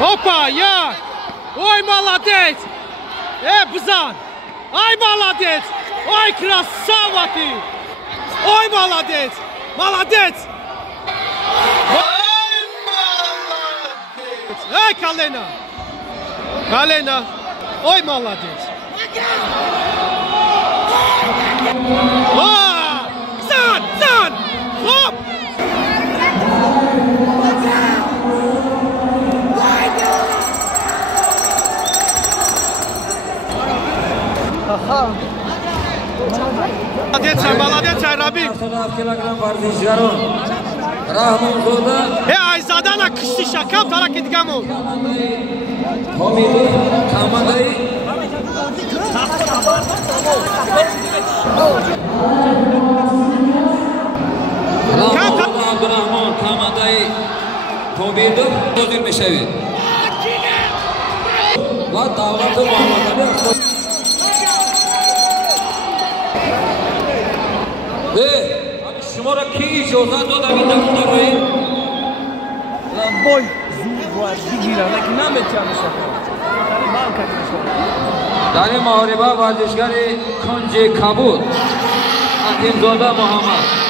Опа, я! Ой, молодец! Бзан! Ай, молодец! Ой, красава ты! Ой, молодец! Молодец! Ой, молодец! Колено! Колено! Ой, молодец! Зан! Зан! Хоп! Молодец, Рабик! Айзада на кышты шакам тарак идгаму! Abdurrahman komandayı Pomidor Kodir Meşevi. Va davlatı Muhammed'e abi şumara ki ijoza do da vida bunda royi. La boy var digira lekin nametiyamiz. Dani Mahriba varjishgari Kunje Kabul Akimzoda Muhammad